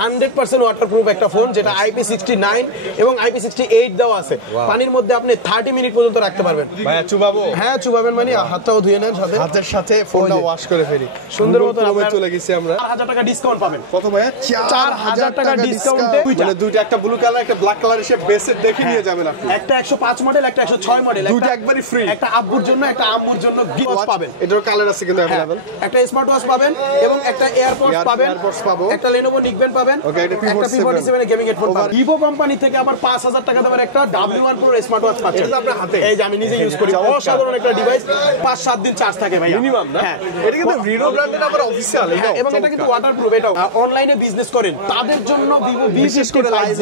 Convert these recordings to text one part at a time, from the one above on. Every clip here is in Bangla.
100% ওয়াটারপ্রুফ একটা ফোন যেটা IP69 এবং IP68 দেওয়া আছে। পানির মধ্যে আপনি 30 মিনিট পর্যন্ত রাখতে পারবেন। ভাইয়া চুবাবো? হ্যাঁ চুবাবেন, মানে হাতটাও ধুয়ে নেন সাথে, হাতের সাথে ফোনটা ওয়াশ করে ফেলি। সুন্দর মতো আমরা চলে গেছি আমরা। 4000 টাকা ডিসকাউন্ট পাবেন। কত ভাইয়া? 4000 টাকা ডিসকাউন্টে মানে দুইটা, একটা ব্লু কালার একটা ব্ল্যাক কালার এসে বেসের দেখে নিয়ে যাবেন আপনি। একটা 105 মডেল, একটা 106 মডেল, দুইটা একবারই ফ্রি। একটা আব্বুর জন্য, একটা আম্মুর জন্য গিফট পাবেন। এটার কালার আছে কিন্তু अवेलेबल। একটা স্মার্ট ওয়াচ পাবেন এবং একটা এয়ারপডস পাবেন, একটা Lenovo Nickband পাবেন, একটা P47 গেমিং হেডফোন পাবেন। Vivo কোম্পানি থেকে আবার 5000 টাকা দামের একটা W1 Pro স্মার্ট ওয়াচ পাচ্ছেন। এটা তো আপনার হাতে, এই যে আমি নিজে ইউজ করি। অসাধারণ একটা ডিভাইস, 5-7 দিন চার্জ থাকে ভাই মিনিমাম না? হ্যাঁ, এটা কিন্তু Vivo ব্র্যান্ডের আবার অফিশিয়াল এটা, এবং এটা কিন্তু ওয়াটারপ্রুফ। এটাও অনলাইনে বিজনেস করেন তাদের জন্য Vivo V55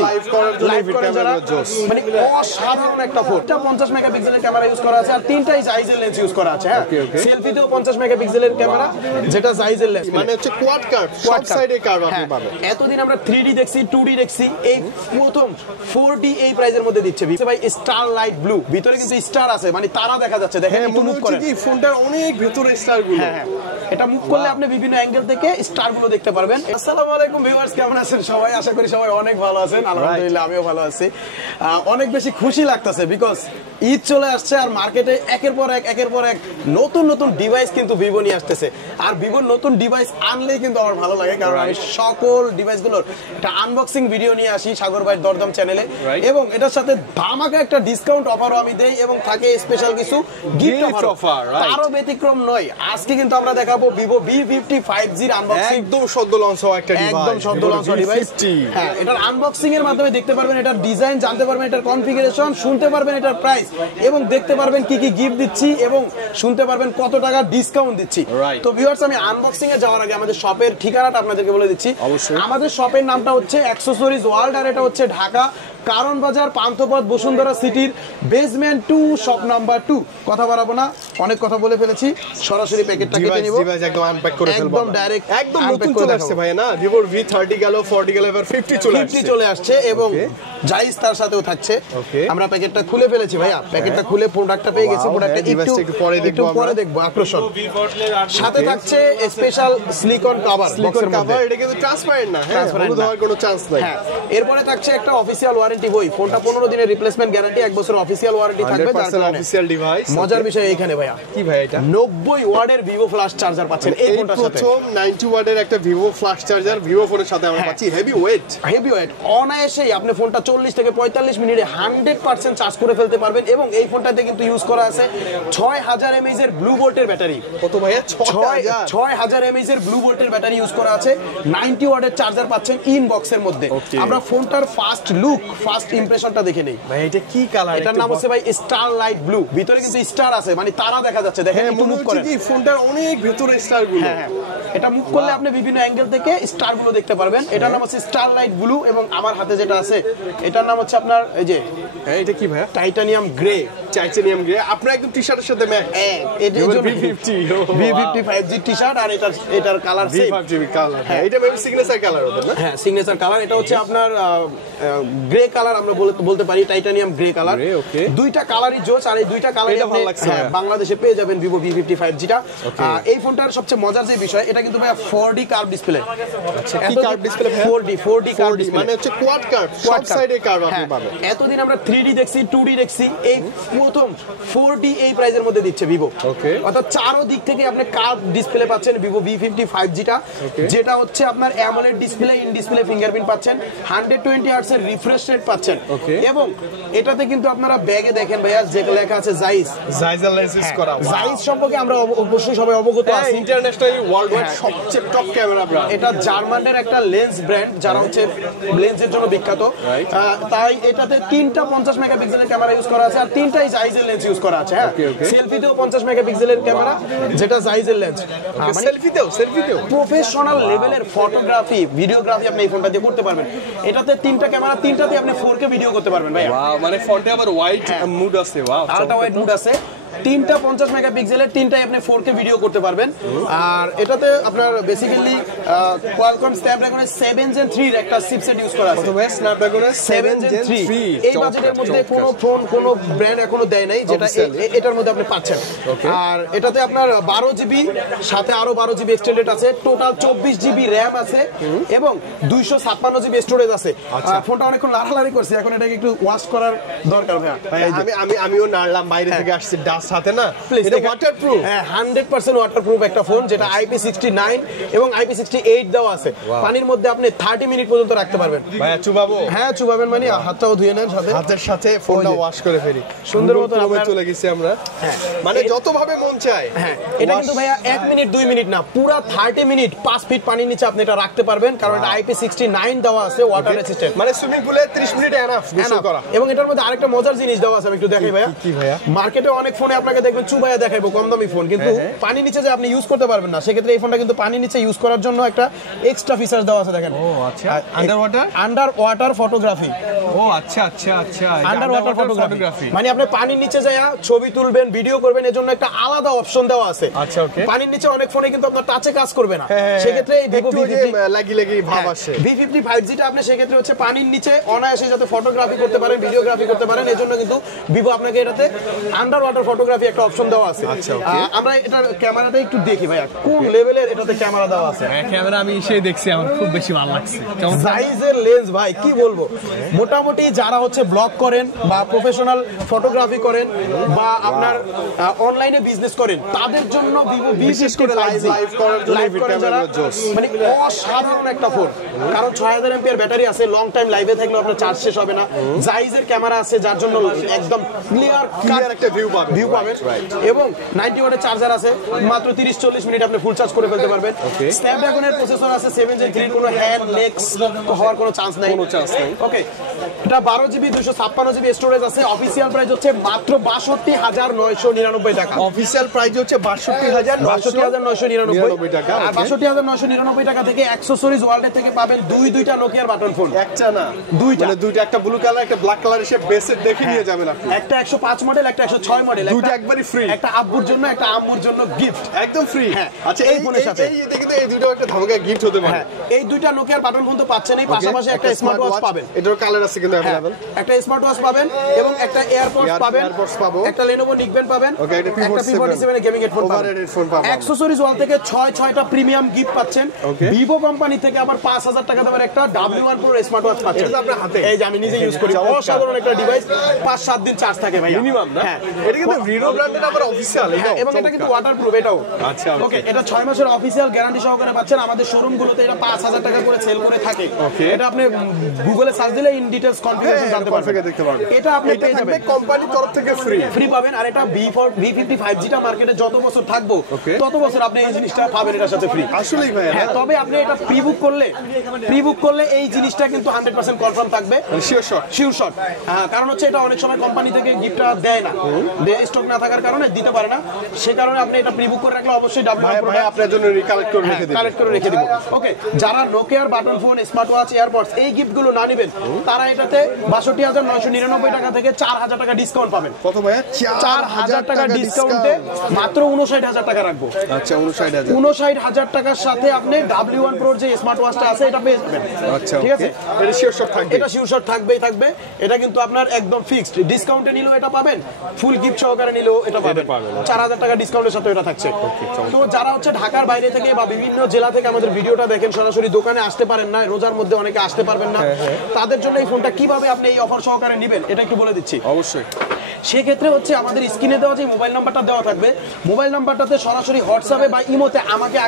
লাইভ করার জন্য মানে অসাধারণ একটা ফোন। এটা 50 মেগাপিক্সেলের ক্যামেরা ইউজ করা আছে আর তিনটাই জাইজের লেন্স ইউজ করা আছে। হ্যাঁ, সেলফিতেও 50 মেগাপিক্সেলের ক্যামেরা যেটা জাইজের লেন্স, মানে হচ্ছে কোয়াড কার্ভ, সব সাইডে কার্ভ আপনি পাবেন। এতদিন আমরা 3D দেখছি, 2D দেখছি, এই প্রথম 4D এই প্রাইজের মধ্যে দিচ্ছে ভাই। স্টার লাইট ব্লু, ভিতরে কিন্তু স্টার আছে, মানে তারা দেখা যাচ্ছে। দেখেন একটু মুভ করেন, কি ফোনটার অনেক ভিতরে স্টার গুলো। হ্যাঁ, এটা মুভ করলে আপনি বিভিন্ন অ্যাঙ্গেল থেকে স্টার গুলো দেখতে পারবেন। আসসালামু আলাইকুম ভিউয়ার্স, কেমন আছেন সবাই? আশা করি সবাই অনেক ভালো আছেন। আলহামদুলিল্লাহ আমিও ভালো আছি। অনেক বেশি খুশি লাগতেছে বিকজ ঈদ চলে আসছে আর মার্কেটে একের পর এক নতুন নতুন ডিভাইস কিন্তু ভিভো নিয়ে আসতেছে। আর ভিভোর নতুন ডিভাইস আনলেই কিন্তু আমার ভালো লাগে, কারণ আমি সকল ডিভাইসগুলোর একটা আনবক্সিং ভিডিও নিয়ে আসি সাগর ভাইয়ের দরদাম চ্যানেলে, এবং এটার সাথে ধামাকা একটা ডিসকাউন্ট অফারও আমি দেই এবং থাকে স্পেশাল কিছু গিফট অফার। আরো ব্যতিক্রম নয়, আজকে কিন্তু আমরা দেখাবো ভিভো V55 এর আনবক্সিং। একদম সদ্য লঞ্চ হওয়া একটা ডিভাইস, একদম সদ্য লঞ্চ হওয়া ডিভাইস। হ্যাঁ, এটার আনবক্সিং এর মাধ্যমে দেখতে পারবেন এটার ডিজাইন, জানতে পারবেন এটার কনফিগারেশন, শুনতে পারবেন এটার প্রাইস, এবং দেখতে পারবেন কি কি গিফট দিচ্ছি এবং শুনতে পারবেন কত টাকা ডিসকাউন্ট দিচ্ছি। তো ভিউয়ার্স, আমি আনবক্সিং এ যাওয়ার আগে আমাদের শপের ঠিকানাটা আপনাদেরকে বলে দিচ্ছি। আমাদের শপের নামটা হচ্ছে অ্যাক্সেসরিজ ওয়ার্ল্ড, আর এটা হচ্ছে ঢাকা কারণ বাজার, পান্থপথ, বসুন্ধরা সিটির বেসমেন্ট 2, শপ নাম্বার 2। কথা বাড়াবো না, অনেক কথা বলে ফেলেছি, সরাসরি প্যাকেটটা কেটে নিব। ডিভাইস একদম আনপ্যাক করে ফেলবো, একদম ডাইরেক্ট, একদম নতুন চলে আসছে ভাই না? ভিভো V30 গেল, 40 গেল, এবার 50 চলে আসছে এবং জাইস তার সাথেও থাকছে। আমরা প্যাকেটটা খুলে ফেলেছি ভাইয়া, প্যাকেটটা খুলে প্রোডাক্টটা পেয়ে গেছি। প্রোডাক্টটা একটু পরে দেখবো আকর্ষণ। সাথে থাকছে স্পেশাল সিলিকন কভার, বক্সের মধ্যে। এটা কিন্তু ট্রান্সপারেন্ট না, হ্যাঁ, হলুদ হওয়ার কোনো চান্স নাই। হ্যাঁ, এরপরে থাকছে একটা অফিশিয়াল ওয়ারেন্টি বই। ফোনটা 15 দিনের রিপ্লেসমেন্ট গ্যারান্টি, 1 বছর অফিশিয়াল ওয়ারেন্টি থাকবে। Official device. মজার বিষয় এইখানে ভাইয়া, কি ভাই এটা? 90 ওয়াটের ভিভো ফ্ল্যাশ চার্জার পাচ্ছেন এই ফোনটার সাথে। প্রথম 90 ওয়াটের একটা ভিভো ফ্ল্যাশ চার্জার ভিভো ফোনের সাথে আমরা পাচ্ছি। হেভি ওয়েট অনায়াসেই আপনি ফোনটা 40 থেকে 45 মিনিটে 100% চার্জ করে ফেলতে পারবেন। এবং এই ফোনটাতে কিন্তু ইউজ করা আছে 6000 mAh এর ব্লু ভোল্টের ব্যাটারি। কত ভাইয়া? 6000 mAh এর ব্লু ভোল্টের ব্যাটারি ইউজ করা আছে। 90 ওয়াটের চার্জার পাচ্ছেন ইনবক্সের মধ্যে। আমরা ফোনটার ফার্স্ট লুক, ফার্স্ট ইমপ্রেশনটা দেখে নেই ভাই। এটা কি কালার? এটার নাম হচ্ছে ভাই স্টার লাইট ব্লু, ভিতরে কিন্তু স্টার আছে, মানে তারা দেখা যাচ্ছে। দেখেন একটু মুভ করেন, কি ফোনটার অনেক ভিতরে স্টার গুলো। হ্যাঁ, এটা মুভ করলে আপনি বিভিন্ন অ্যাঙ্গেল থেকে স্টার গুলো দেখতে পারবেন। এটার নাম হচ্ছে স্টার লাইট ব্লু, এবং আমার হাতে যেটা আছে এটার নাম হচ্ছে আপনার এই যে, হ্যাঁ, এটা কি ভাইয়া? Titanium grey. টাইটানিয়াম গ্রে আপনার একদম টি-শার্টের সাথে ম্যাচ। এটা V55 টি-শার্ট, আর এটার কালার সেম V55 কালার। হ্যাঁ, এটা মেবি সিগনেচার কালার হবে না? হ্যাঁ, সিগনেচার কালার। এটা হচ্ছে আপনার গ্রে কালার, আমরা বলতে পারি টাইটানিয়াম গ্রে কালার। দুইটা কালারই জোস, আর এই দুইটা কালারই আপনি বাংলাদেশে পেয়ে যাবেন ভিভো V55 যেটা। এই ফোনটার সবচেয়ে মজার যে বিষয়, এটা কিন্তু ভাই 4D কার্ভ ডিসপ্লে। আচ্ছা, কি curve display? 4D curve display, মানে হচ্ছে কোয়াড কার্ভ, সব সাইডে কার্ভ আপনি পাবেন। এতদিন আমরা 3D দেখছি, 2D দেখছি, এই প্রথম 4D এই প্রাইজের মধ্যে দিচ্ছে ভিভো। অর্থাৎ চারো দিক থেকে আপনি কার্ভ ডিসপ্লে পাচ্ছেন ভিভো V55 যেটা হচ্ছে আপনার AMOLED display, in display fingerprint পাচ্ছেন, 120 হার্টজ এর রিফ্রেশ রেট পাচ্ছেন, এবং এটাতে কিন্তু আপনারা ব্যাগে দেখেন ভাইয়া যে লেখা আছে জাইজের লেন্স ইউজ করা। জাইস সম্পর্কে আমরা অবশ্যই সবাই অবগত আছি, ইন্টারন্যাশনালি ওয়ার্ল্ড ওয়াইড সবচেয়ে টপ ক্যামেরা ব্র্যান্ড। এটা জার্মানের একটা লেন্স ব্র্যান্ড যারা হচ্ছে লেন্সের জন্য বিখ্যাত। তাই এটাতে 3টা 50 মেগাপিক্সেলের ক্যামেরা ইউজ করা আছে আর 3টাই জাইজের লেন্স ইউজ করা আছে। হ্যাঁ, সেলফিতেও 50 মেগাপিক্সেলের ক্যামেরা যেটা জাইজের লেন্স। সেলফিতেও প্রফেশনাল লেভেলের ফটোগ্রাফি, ভিডিওগ্রাফি আপনি এই ফোনটা দিয়ে করতে পারবেন। এটাতে 3টা ক্যামেরা, 3টাতে আপনি 4K ভিডিও করতে পারবেন ভাই। ওয়াও, মানে ফন্টে আবার হোয়াইট মুড আছে। ওয়াও, আলট্রা ওয়াইড মুড আছে। তিনটা 50 মেগাপিক্সেলের, তিনটাই আপনি 4K ভিডিও করতে পারবেন। আর এটাতে আপনার বেসিক্যালি কোয়ালকম স্ন্যাপড্রাগনের 7 Gen 3 এর একটা চিপসেট ইউজ করা আছে। স্ন্যাপড্রাগনের 7 Gen 3 এই বাজেটের মধ্যে কোনো ফোন কোনো ব্র্যান্ড এখনো দেয় নাই, যেটা এটার মধ্যে আপনি পাচ্ছেন। আর এটাতে আপনার 12 জিবি সাথে আরো 12 জিবি এক্সটেন্ডেড আছে, টোটাল 24 জিবি র‍্যাম আছে এবং 256 জিবি স্টোরেজ আছে। ফোনটা অনেকক্ষণ লাড়ালাড়ি করছে, এখন এটাকে একটু ওয়াশ করার দরকার ভাইয়া। আমিও নাড়লাম, বাইরে থেকে আসছে ডাস্ট হাতে না। এটা ওয়াটারপ্রুফ, হ্যাঁ 100% ওয়াটারপ্রুফ একটা ফোন, যেটা IP69 এবং IP68 দেওয়া আছে। পানির মধ্যে আপনি 30 মিনিট পর্যন্ত রাখতে পারবেন। ভাইয়া চুবাবো? হ্যাঁ চুবাবেন, মানে হাতটাও ধুয়ে নেন সাথে, হাতের সাথে ফোনটা ওয়াশ করে ফেলি। সুন্দর মতো আপনার চলে গেছি আমরা, মানে যতভাবে মন চায়। হ্যাঁ এটা কিন্তু ভাইয়া 1 মিনিট 2 মিনিট না, পুরো 30 মিনিট 5 ফিট পানির নিচে আপনি এটা রাখতে পারবেন, কারণ এটা IP69 দেওয়া আছে, ওয়াটার রেজিস্ট্যান্ট। মানে সুইমিং পুলে 30 মিনিট এনাফ গোসল করা। এবং এটার মধ্যে আরেকটা মজার জিনিস দেওয়া আছে, আমি একটু দেখাই ভাইয়া। কি ভাইয়া? মার্কেটে অনেক ফোনে আপনাকে দেখবেন চুবাইয়া দেখাইবো কম দামি ফোন, কিন্তু পানি নিচে যে আপনি ইউজ করতে পারবেন না, সেক্ষেত্রে এই ফোনটা কিন্তু পানি নিচে ইউজ করার জন্য একটা এক্সট্রা ফিচার দেওয়া আছে, দেখেন। ও আচ্ছা, আন্ডার ওয়াটার ফটোগ্রাফি। ও আচ্ছা আচ্ছা আচ্ছা, আন্ডার ওয়াটার ফটোগ্রাফি মানে আপনি পানির নিচে যায় ছবি তুলবেন, ভিডিও করবেন, এর জন্য একটা আলাদা অপশন দেওয়া আছে। আচ্ছা ওকে। পানির নিচে অনেক ফোনে কিন্তু আপনার টাচে কাজ করবে না, সেক্ষেত্রে এই ভিভো লাগি ভাব আসে। V50 5G টা আপনি সেক্ষেত্রে হচ্ছে পানির নিচে অনায়াসে যাতে ফটোগ্রাফি করতে পারেন, ভিডিওগ্রাফি করতে পারেন, এর জন্য কিন্তু ভিভো আপনাকে এটাতে আন্ডার ওয়াটার ফটোগ্রাফি একটা অপশন দেওয়া আছে। আচ্ছা ওকে। আমরা এটার ক্যামেরাটা একটু দেখি ভাইয়া, কোন লেভেলের এটাতে ক্যামেরা দেওয়া আছে। হ্যাঁ ক্যামেরা আমি সেই দেখছি, আমার খুব বেশি ভালো লাগছে। সাইজের লেন্স ভাই কি বলবো, মোটামুটি যারা হচ্ছে ব্লগ করেন বা প্রফেশনাল ফটোগ্রাফি করেন বা আপনার অনলাইনে বিজনেস করেন, তাদের জন্য ভিভো বিশেষ করে লাইভ করার জন্য যারা মানে অসাধারণ একটা ফোন, কারণ 6000 এমপিআর ব্যাটারি আছে, লং টাইম লাইভে থাকলে আপনার চার্জ শেষ হবে না। জাইজের ক্যামেরা আছে, যার জন্য একদম ক্লিয়ার একটা ভিউ পাবেন এবং 90 ওয়াটের চার্জার আছে, মাত্র 30-40 মিনিট আপনি ফুল চার্জ করে ফেলতে পারবেন। স্ন্যাপড্রাগনের প্রসেসর আছে 7 Gen 3, কোনো হ্যাং লেক্স হওয়ার কোনো চান্স নাই। ওকে, এটা 12 জিবি 256 জিবি স্টোরেজ আছে। অফিশিয়াল প্রাইস হচ্ছে মাত্র 62,999 টাকা। অফিশিয়াল প্রাইস হচ্ছে 62,999 টাকা। আর 62,999 টাকা থেকে অ্যাকসেসরিজ ওয়ার্ল্ড থেকে পাবেন দুইটা নোকিয়ার বাটন ফোন। একটা না, দুইটা, একটা ব্লু কালার একটা ব্ল্যাক কালার এসে বেসে দেখে নিয়ে যাবেন আপনি। একটা 105 মডেল, একটা 106 মডেল, দুইটা একবারই ফ্রি। একটা আব্বুর জন্য, একটা আম্মুর জন্য গিফট একদম ফ্রি। আচ্ছা এই ফোনের সাথে এই দুটো একটা ধামাকা গিফট হতে পারে। এই দুইটা নোকিয়ার বাটন ফোন তো পাচ্ছেন, এই পাশাপাশি একটা স্মার্ট ওয়াচ পাবেন। এটার কালার আছে কিন্তু अवेलेबल। একটা স্মার্ট ওয়াচ পাবেন এবং একটা এয়ারপডস পাবেন, একটা Lenovo Nickband পাবেন, একটা P47 এর গেমিং হেডফোন পাবেন। অ্যাকসেসরিজ ওয়াল থেকে 6টা প্রিমিয়াম গিফট পাচ্ছেন। ভিভো কোম্পানি থেকে আবার 5000 টাকা দামের একটা W1 Pro স্মার্ট ওয়াচ পাচ্ছেন। এটা আপনার হাতে, এই যে আমি নিজে ইউজ করি, অসাধারণ একটা ডিভাইস, 5-7 দিন চার্জ থাকে ভাই মিনিমাম না। এটা কিন্তু ভিভো ব্র্যান্ডের আবার অফিশিয়াল, এবং এটা কিন্তু ওয়াটারপ্রুফ এটাও। আচ্ছা ওকে, এটা 6 মাসের অফিশিয়াল গ্যারান্টি সহকারে পাচ্ছেন। আমাদের শোরুমগুলোতে এটা 5000 টাকা করে সেল করে থাকে। এটা আপনি গুগলে সার্চ দিলে ইন ডিটেইলস কনফিগারেশন জানতে পারবেন, এটা আপনি পেয়ে যাবেন কোম্পানির তরফ থেকে ফ্রি পাবেন। আর এটা V50 5G টা মার্কেটে যত বছর থাকবো তত বছর আপনি এই জিনিসটা পাবেন এটার সাথে ফ্রি। আসলেই ভাই, হ্যাঁ, তবে আপনি এটা প্রি বুক করলে এই জিনিসটা কিন্তু 100% কনফার্ম থাকবে, শিওর শট। হ্যাঁ, কারণ হচ্ছে এটা অনেক সময় কোম্পানি থেকে গিফটটা দেয় না, স্টক না থাকার কারণে দিতে পারে না, সে কারণে আপনি এটা প্রি বুক করে রাখলে অবশ্যই ভাই আপনার জন্য কালেক্ট করে রেখে দিব। ওকে, যারা নোকিয়ার button phone, smart watch, AirPods এই গিফটগুলো না নেবেন, তারা এটাতে 62,999 টাকা থেকে 4000 টাকা ডিসকাউন্ট পাবেন। কত ভাই? 4000 টাকা ডিসকাউন্টে মাত্র 59,000 টাকা রাখবো। আচ্ছা 59,000 টাকার সাথে আপনি W1 Pro যে স্মার্ট ওয়াচটা আছে এটা পেয়ে যাবেন। আচ্ছা ঠিক আছে, এটা শিওর শট থাকবে, এটা শিওর শট থাকবে। এটা কিন্তু আপনার একদম ফিক্সড, ডিসকাউন্টে নিলেও এটা পাবেন, ফুল গিফট সহকারে নিলেও এটা পাবেন। 4000 টাকা ডিসকাউন্টের সাথে এটা থাকছে। তো যারা হচ্ছে ঢাকার বাইরে থেকে বা বিভিন্ন জেলা থেকে আমাদের ভিডিওটা দেখেন, সরাসরি দোকানে আসতে পারেন না, রোজার মধ্যে অনেকে আসতে পারবেন না, তাদের জন্য এই ফোনটা কিভাবে আপনি এই অফার সহকারে নেবেন এটা একটু বলে দিচ্ছি। অবশ্যই সেক্ষেত্রে হচ্ছে আমাদের স্ক্রিনে দেওয়া যে মোবাইল নাম্বারটা দেওয়া থাকবে, মোবাইল নাম্বারটাতে সরাসরি হোয়াটসঅ্যাপে বা ইমোতে আমাকে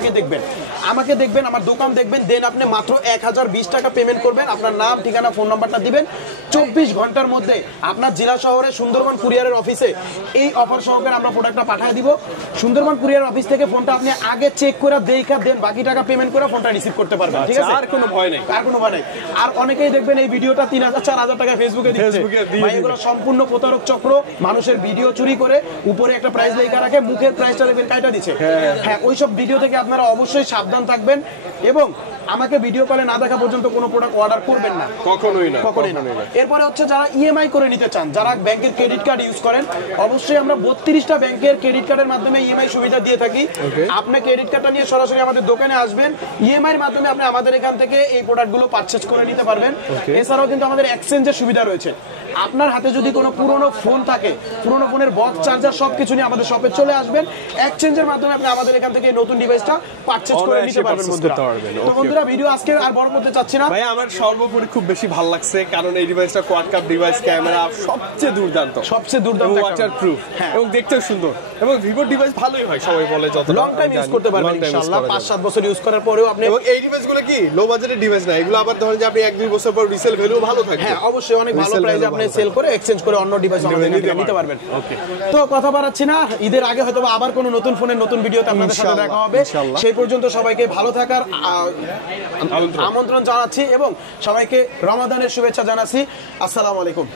দেখবেন, আমার দোকান দেখবেন, দেন আপনি মাত্র 1020 টাকা পেমেন্ট করবেন, আপনার নাম, ঠিকানা, ফোন নাম্বারটা দিবেন। 24 ঘন্টার মধ্যে আপনার জেলা শহরে সুন্দরবন কুরিয়ারের অফিসে এই অফার সহকারে আমরা প্রোডাক্টটা পাঠিয়ে দিব। সুন্দরবন কুরিয়ার অফিস থেকে ফোনটা আপনি আগে চেক করে দেখা দেন, বাকি টাকা পেমেন্ট করে ফোনটা রিসিভ করতে পারবেন। ঠিক আছে, আর কোনো ভয় নেই। আর অনেকেই দেখবেন এই ভিডিওটা 3000-4000 টাকা ফেসবুকে দিচ্ছে, ভাই এগুলো সম্পূর্ণ প্রতারক চক্র, মানুষের ভিডিও চুরি করে উপরে একটা প্রাইস লেখা রাখে, মুখের প্রাইসটা দেখবেন কাইটা দিচ্ছে। হ্যাঁ, ওইসব ভিডিও থেকে আপনারা অবশ্যই সাবধান থাকবেন এবং আমাকে ভিডিও কলে না দেখা পর্যন্ত কোনো প্রোডাক্ট অর্ডার করবেন না, কখনোই না। এরপরে হচ্ছে যারা ইএমআই করে নিতে চান, যারা ব্যাংকের ক্রেডিট কার্ড ইউজ করেন, অবশ্যই আমরা 32টা ব্যাংকের ক্রেডিট কার্ডের মাধ্যমে ইএমআই সুবিধা দিয়ে থাকি। আপনি ক্রেডিট কার্ডটা নিয়ে সরাসরি আমাদের দোকানে আসবেন, ইএমআই এর মাধ্যমে আপনি আমাদের এখান থেকে এই প্রোডাক্টগুলো পারচেজ করে নিতে পারবেন। এছাড়াও কিন্তু আমাদের এক্সচেঞ্জের সুবিধা রয়েছে। আপনার হাতে যদি কোনো পুরনো ফোন থাকে, পুরনো ফোনের বক্স, চার্জার সবকিছু নিয়ে আমাদের শপে চলে আসবেন, এক্সচেঞ্জের মাধ্যমে আপনি আমাদের এখান থেকে এই নতুন ডিভাইসটা পারচেজ করে নিতে পারবেন বন্ধুরা। তো বন্ধুরা, ভিডিও আজকে আর বড় করতে চাচ্ছি না ভাই, আমার সর্বোপরি খুব বেশি ভালো লাগছে, কারণ এই ডিভাইসটা কোয়াড কাপ ডিভাইস, ক্যামেরা সবচেয়ে দুর্দান্ত, ওয়াটার প্রুফ এবং দেখতেও সুন্দর, এবং ভিভোর ডিভাইস ভালোই হয় সবাই বলে, যত লং টাইম ইউজ করতে পারবেন ইনশাআল্লাহ। 5-7 বছর ইউজ করার পরেও আপনি, এবং এই ডিভাইসগুলো কি লো বাজেটের ডিভাইস না, এগুলো আবার ধরেন যে আপনি 1-2 বছর পর রিসেল ভ্যালু ভালো থাকে। হ্যাঁ, অবশ্যই অনেক ভালো প্রাইসে আপনি সেল করে এক্সচেঞ্জ করে অন্য ডিভাইস আমাদের থেকে নিতে পারবেন। তো কথা বাড়াচ্ছি না, ঈদের আগে হয়তো আবার কোনো নতুন ফোনের নতুন ভিডিওতে আপনাদের সাথে দেখা হবে। সেই পর্যন্ত সবাইকে ভালো থাকার আমন্ত্রণ জানাচ্ছি এবং সবাইকে রমাদানের শুভেচ্ছা জানাচ্ছি। আসসালামু আলাইকুম।